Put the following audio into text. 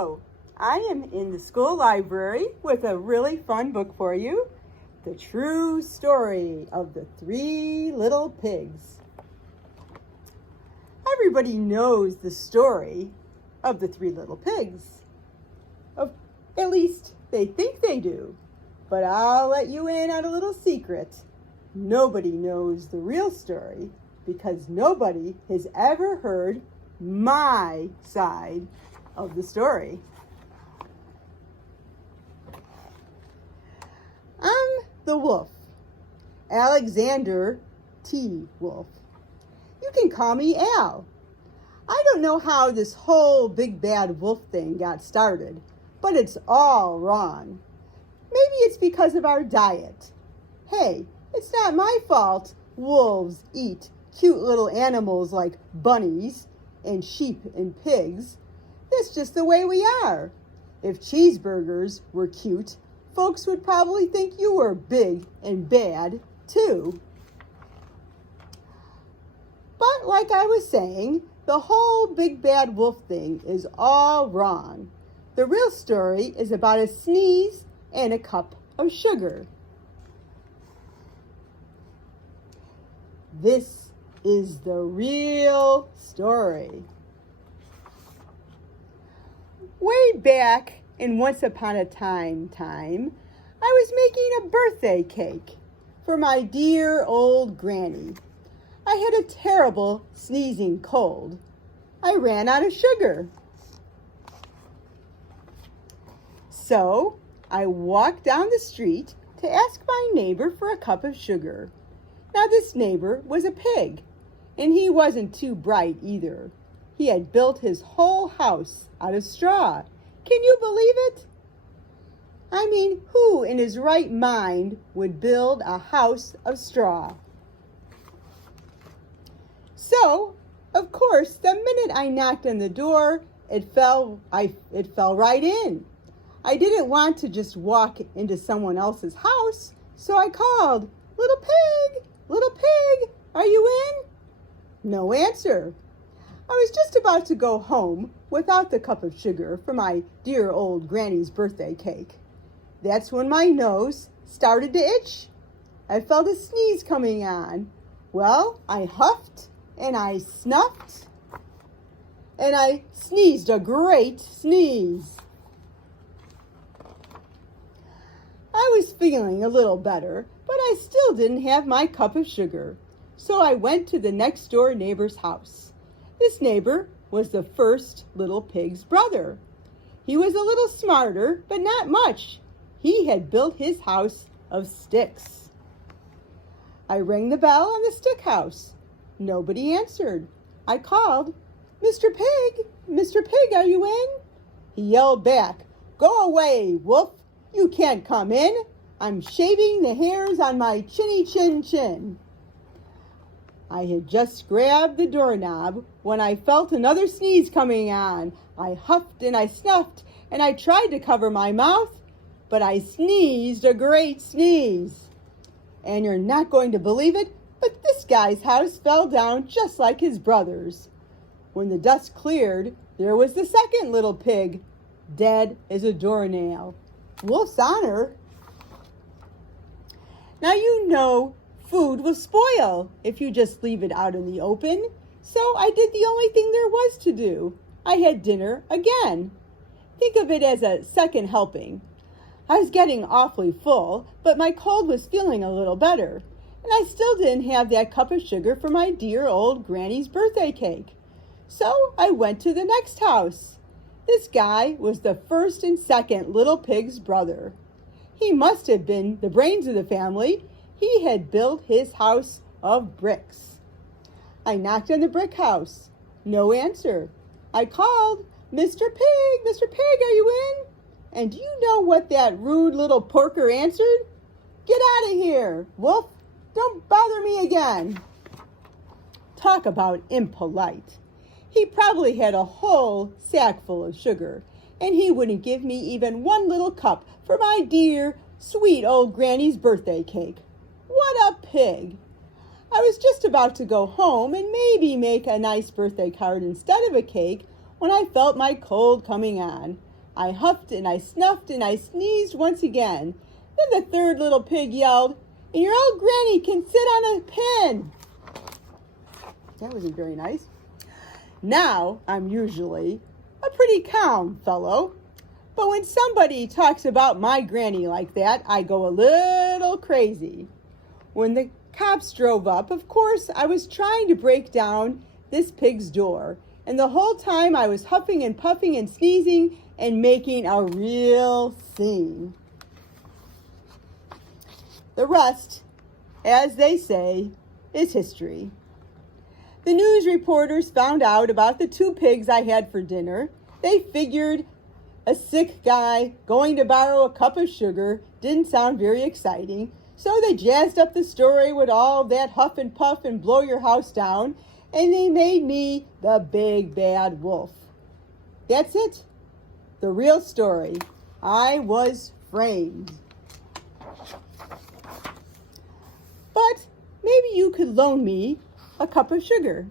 Hello, I am in the school library with a really fun book for you, The True Story of the Three Little Pigs. Everybody knows the story of the Three Little Pigs. At least they think they do, but I'll let you in on a little secret. Nobody knows the real story because nobody has ever heard my side of the story. I'm the wolf, Alexander T. Wolf. You can call me Al. I don't know how this whole big bad wolf thing got started, but it's all wrong. Maybe it's because of our diet. Hey, it's not my fault wolves eat cute little animals like bunnies and sheep and pigs. That's just the way we are. If cheeseburgers were cute, folks would probably think you were big and bad, too. But like I was saying, the whole big bad wolf thing is all wrong. The real story is about a sneeze and a cup of sugar. This is the real story. Way back in Once Upon a Time, I was making a birthday cake for my dear old granny. I had a terrible sneezing cold. I ran out of sugar. So I walked down the street to ask my neighbor for a cup of sugar. Now this neighbor was a pig, and he wasn't too bright either. He had built his whole house out of straw. Can you believe it? I mean, who in his right mind would build a house of straw? So, of course, the minute I knocked on the door, it fell right in. I didn't want to just walk into someone else's house, so I called, "Little pig, are you in?" No answer. I was just about to go home without the cup of sugar for my dear old granny's birthday cake. That's when my nose started to itch. I felt a sneeze coming on. Well, I huffed and I snuffed and I sneezed a great sneeze. I was feeling a little better, but I still didn't have my cup of sugar. So I went to the next door neighbor's house. This neighbor was the first little pig's brother. He was a little smarter, but not much. He had built his house of sticks. I rang the bell on the stick house. Nobody answered. I called, Mr. Pig, are you in?" He yelled back, "Go away, wolf. You can't come in. I'm shaving the hairs on my chinny chin." I had just grabbed the doorknob when I felt another sneeze coming on. I huffed and I snuffed and I tried to cover my mouth, but I sneezed a great sneeze. And you're not going to believe it, but this guy's house fell down just like his brother's. When the dust cleared, there was the second little pig, dead as a doornail. Wolf's honor. Now you know food will spoil if you just leave it out in the open. So I did the only thing there was to do. I had dinner again. Think of it as a second helping. I was getting awfully full, but my cold was feeling a little better. And I still didn't have that cup of sugar for my dear old granny's birthday cake. So I went to the next house. This guy was the first and second little pig's brother. He must have been the brains of the family. He had built his house of bricks. I knocked on the brick house. No answer. I called, Mr. Pig, are you in?" And do you know what that rude little porker answered? "Get out of here, wolf. Don't bother me again." Talk about impolite. He probably had a whole sack full of sugar, and he wouldn't give me even one little cup for my dear, sweet old granny's birthday cake. What a pig! I was just about to go home and maybe make a nice birthday card instead of a cake when I felt my cold coming on. I huffed and I snuffed and I sneezed once again. Then the third little pig yelled, "And your old granny can sit on a pin." That wasn't very nice. Now, I'm usually a pretty calm fellow, but when somebody talks about my granny like that, I go a little crazy. When the cops drove up, of course, I was trying to break down this pig's door, and the whole time I was huffing and puffing and sneezing and making a real scene. The rest, as they say, is history. The news reporters found out about the 2 pigs I had for dinner. They figured a sick guy going to borrow a cup of sugar didn't sound very exciting, so they jazzed up the story with all that huff and puff and blow your house down, and they made me the big bad wolf. That's it. The real story. I was framed. But maybe you could loan me a cup of sugar.